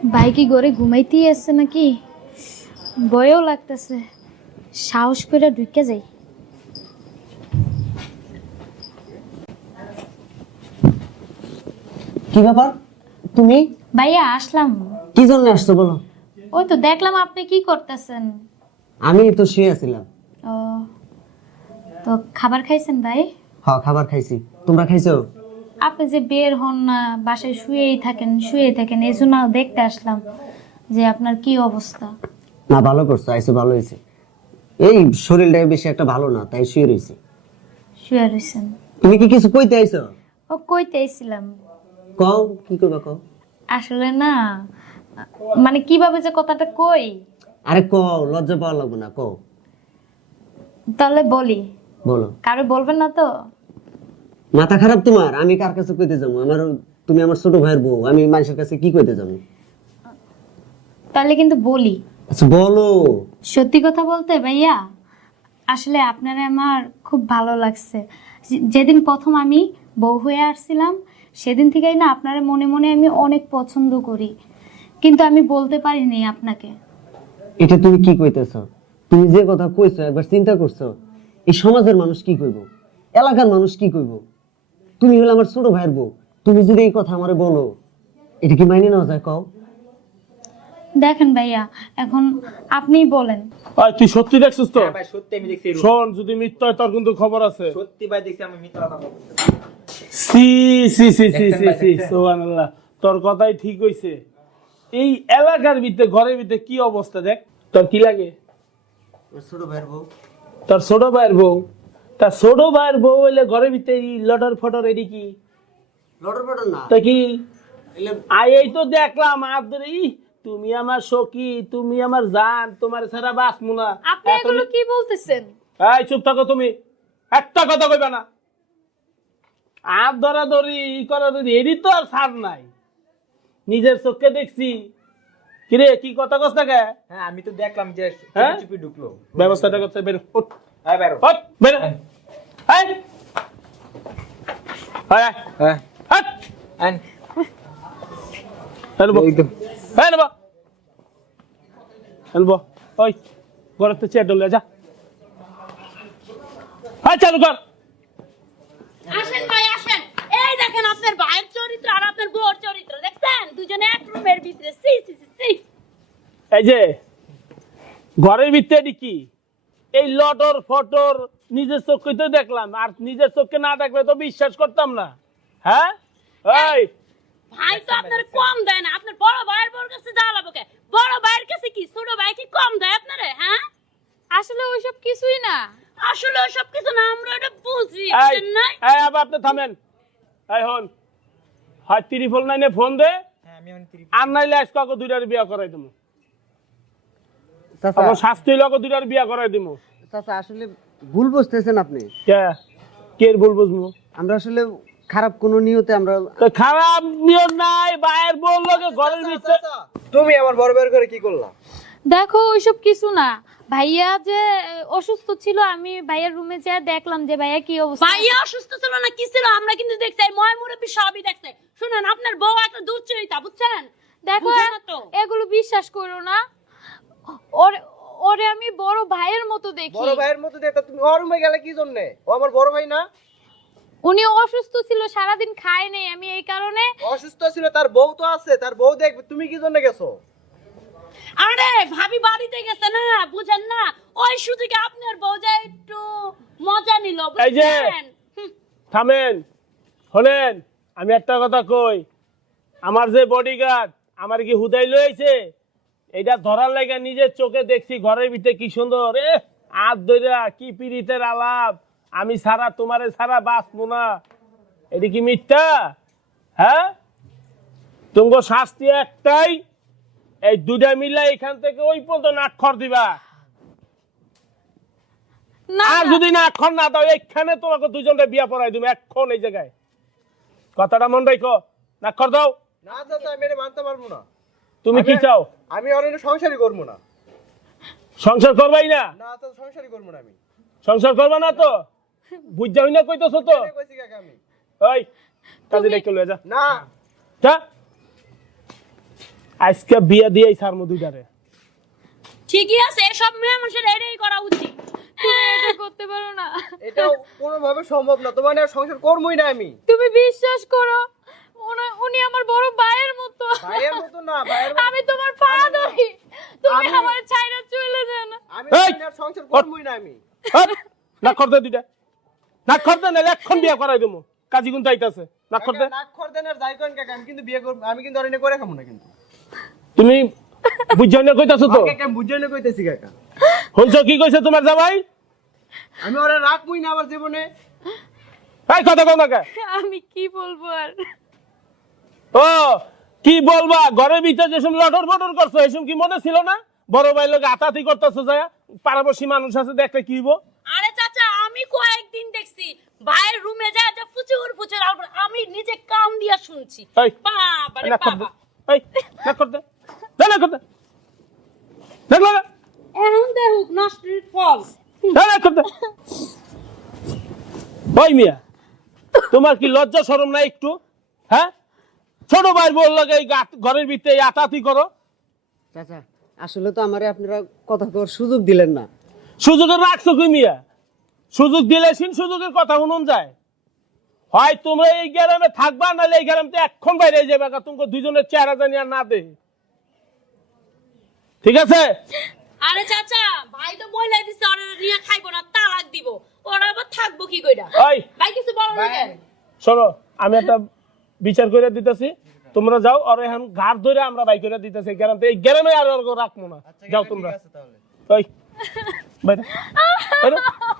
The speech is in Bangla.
ভাই কি ঘরে ঘুমাইতেই আসছে নাকি? ভয়ও লাগতেছে। সাহস করে ঢুকে যাই। কি ব্যাপার? তুমি? ভাইয়া আসলাম। কি জন্য আসছো বলো? ওই তো দেখলাম আপনি কি করতেছেন। আমি তো শুয়ে আছিলাম। ও তো খাবার খাইছেন ভাই? হ খাবার খাইছি। তোমরা খাইছো? আপনি যে বের হন না বাসায় শুয়েই থাকেন শুয়েই থাকেন এই জন্য দেখতে আসলাম যে আপনার কি অবস্থা। না ভালো করছ আইসো ভালো হয়েছে। এই শরীরটা বেশি একটা ভালো না তাই শুয়ে রয়েছি। শুয়ে রয়েছেন। তুমি কি কিছু কইতে আইছো? ও কইতে এসেছিলাম কও কি করবা কও? আসলে না মানে কীভাবে যে কথাটা কই? আরে কও লজ্জা পাওয়া লাগবে না কও। তাহলে বলি। বলো। কারও বলবেন না তো? মাথা খারাপ তোমার? আমি কার কাছে কইতে যাব? আমার তুমি আমার ছোট ভাইয়ের বউ আমি মানুষের কাছে কি কইতে যাব? তাহলে কিন্তু বলি। আচ্ছা বলো। সত্যি কথা বলতে ভাইয়া আসলে আপনারা আমার খুব ভালো লাগছে। যেদিন প্রথম আমি বউ হয়ে আসছিলাম সেদিন থেকেই না আপনারা মনে মনে আমি অনেক পছন্দ করি। কিন্তু আমি বলতে পারিনি আপনাকে। এটা তুমি কি কইতেছ? তুমি যে কথা কইছো একবার চিন্তা করছ এই সমাজের মানুষ কি কইব? এলাকার মানুষ কি কইব? তুমি হলো আমার ছোট ভাইয়ের বউ। তুমি যদি এই কথা আমারে বলো এটা কি মাইনে নেওয়া যায় কও? দেখেন ভাইয়া এখন আপনিই বলেন। ভাই তুই সত্যি দেখছিস তো? হ্যাঁ ভাই সত্যি আমি দেখছি। শোন যদি মিথ্যা হয় তোর কিন্তু খবর আছে। সত্যি ভাই দেখছি আমি মিথ্যা কথা বলতেছি না। সি সি সি সি সি সি সুবহানাল্লাহ। তোর কথাই ঠিক হইছে। এই এলাকার ভিতরে ঘরের ভিতরে কি অবস্থা দেখ? তোর কি লাগে? ছোট ভাইয়ের বউ। তোর ছোট ভাইয়ের বউ। তার ছোট ভাইয়ের বউ হইলে ঘরের ভিতরে লটর ফটর এডি কি? লটর পটর না। তা কি? আই এই তো দেখলাম ই তুমি আমার সখী তুমি আমার জান তোমার ছাড়া বাঁচবো না আপনি এগুলো কি বলতেছেন? এই চুপ থাকো তুমি। একটা কথা কইবা না। আর ধরা ধরি ই করা ধরি এরই তো আর ছাড় নাই। নিজের চোখে দেখছি। কিরে কি কথা কস থাকে হ্যাঁ আমি তো দেখলাম যে হ্যাঁ? চুপি ঢুকলো। ব্যবস্থাটা করছে বের হ্যাঁ ওই ঘরের তো চেয়ার ডলে যা। চালু কর। আসেন ভাই আসেন। এই দেখেন আপনার ভাইয়ের চরিত্র আর আপনার বউর চরিত্র দেখছেন? দুজনে এক রুমের ভিতরে সি সি সি সি এই যে ঘরের ভিতরে কি? এই লটর ফটর নিজের চোখে তো দেখলাম আর নিজের চোখে না দেখলে তো বিশ্বাস করতাম না। হ্যাঁ? এই! ভাই তো আপনার কম দেয় না আপনার বড় ভাইয়ের বউর কাছে কে? বড় ভাইয়ের কাছে কি? ছোট ভাই কি কম দেয় আপনারে হ্যাঁ? আসলে ওইসব কিছুই না। আসলে সব কিছু না আমরা এটা বুঝি এই বুঝেন নাই এই আবার আপনি থামেন। এই হন। হয় ত্রিফল নাইনে ফোন দে হ্যাঁ আমি আর নাইলে আজকে দুইটার বিয়া করাই চাচা আমার শাস্তি দুইটার বিয়া করাই দিবো। চাচা আসলে ভুল বুঝতেছেন আপনি। কে? কে ভুল বুঝব? আমরা আসলে খারাপ কোনো নিয়তে আমরা খারাপ নিয়ম নাই বাইরের বল লোকে ঘরের ভিতরে তুমি আমার বড় বের করে কি করলা? দেখো ওইসব কিছু না। ভাইয়া যে অসুস্থ ছিল আমি ভাইয়ার রুমে যা দেখলাম যে ভাইয়া কি অবস্থা। ভাইয়া অসুস্থ ছিল না কি ছিল? আমরা কিন্তু দেখছি ময় মুরব্বী সবই দেখছে। শুনেন আপনার বউ একটা দুশ্চরিতা বুঝছেন? দেখো। এগুলো বিশ্বাস করো না। ওরে ওরে আমি বড় ভাইয়ের মতো দেখি। বড় ভাইয়ের মতো দেখতে তুমি ওর রুমে গেলে কি জন্য? ও আমার বড় ভাই না? উনি অসুস্থ ছিল সারাদিন খায় নাই আমি এই কারণে। অসুস্থ ছিল তার বউ তো আছে তার বউ দেখবে তুমি কি জন্য গেছো? আরে ভাবি বাড়িতে গেছে না বুঝেন না। ওই সুযোগে আপনার বউ যা একটু মজা নিল এই যে। থামেন হলেন আমি একটা কথা কই। আমার যে বডিগার্ড আমার কি হুদাই লইছে? এটা ধরার লাগে নিজের চোখে দেখছি ঘরের ভিতরে কি সুন্দর। এ আর ধইরা কি পিরিতের আলাপ। আমি সারা তোমারে সারা বাঁচবো না। এটি কি মিথ্যা? হ্যাঁ? তোমার শাস্তি একটাই এই দুটা মিলা এখান থেকে ওই পর্যন্ত নাটখর দিবা। না আর না, যদি না এখন না দাও এখানে তোমাকে দুজনটা বিয়া পড়াই তুমি এখন এই জায়গায়। কথাটা মন রাখো। না কর দাও। না চাচা আমি মানতে পারব না। তুমি কি চাও? আমি আর সংসারই করব না। সংসার করবাই না? না তো সংসারই করব না আমি। সংসার করবা না তো? বুঝা হই না কইতেছো তো? ওই কাজে ডেকে লয়ে যা। না। যা আজকে বিয়ে দিয়েই ছাড়মু দুইটারে। ঠিকই আছে এসব মেয়ে মানুষের এটাই করা উচিত। তুমি এটা করতে পারো না। এটা কোনোভাবে সম্ভব না তোমার সংসার করবোই না আমি। তুমি বিশ্বাস করো উনি আমার বড় ভাইয়ের মতো। ভাইয়ের মতো না ভাইয়ের মতো আমি তোমার পা ধরি তুমি আমি- আমার ছাইরা চলে যাও না। আমি সংসার করবোই না আমি! নাক করতে দুইটা। নাক করতে না এখন বিয়ে করাই দেবো। কাজী আইতাছে নাক করতে নাক খরদেন আর যাই করেন কাকা আমি কিন্তু বিয়ে করব আমি কিন্তু অরিনে করে খাব না কিন্তু। তুমি বুঝছ না কইতাছো তো? কাকা আমি বুঝে না কইতেছি কাকা? শুনছো কি কইছে তোমার জামাই? আমি ওরে রাখবই না আমার জীবনে। এই কথা কও না কে? আমি কি বলব আর? ও কি বলবা? ঘরের ভিতরে যেসব লটর ফটর করছ এসব কি মনে ছিল না? বড় ভাই লোক আতাতি করতেছো যায় পাড়াবসী মানুষ আছে দেখতে কি হইবো? আরে চাচা আমি কয়েকদিন দেখছি ভাইয়ের রুমে যায় যে ফুচুর আউট আমি নিজে কান দিয়া শুনছি। বাবা। করতে এই নাক করতে নাক করতে দেখল না এখন দেখুক নষ্টের ফল। করতে ওই মিয়া তোমার কি লজ্জা শরম না একটু? হ্যাঁ? ছোট ভাই বলল এই ঘরের ভিতরে আতাতি করো। চাচা আসলে তো আমারে আপনারা কথা কর সুযোগ দিলেন না। সুযোগের রাখছো কি মিয়া? সুযোগ দিলে সিন সুযোগের কথা শুনুন যায়। হয় তোমরা এই গ্রামে থাকবা নাহলে এই গ্রামতে এখন বাইরে যাবে কা তোমাকে দুজনের চেহারা জানি আর না দে ঠিক আছে? আরে চাচা ভাই তো বইলাই দিছে ওরা নিয়ে খাইবো না তালাক দিব। ওরা আবার থাকব কি কইরা? ওই। ভাই কিছু বলো না শোনো আমি একটা বিচার করে দিতেছি তোমরা যাও আর এখন ঘাট ধরে আমরা বাই করে দিতেছি গ্রামতে এই গ্রামে আর রাখব না। যাও তোমরা। তাই বাইরে।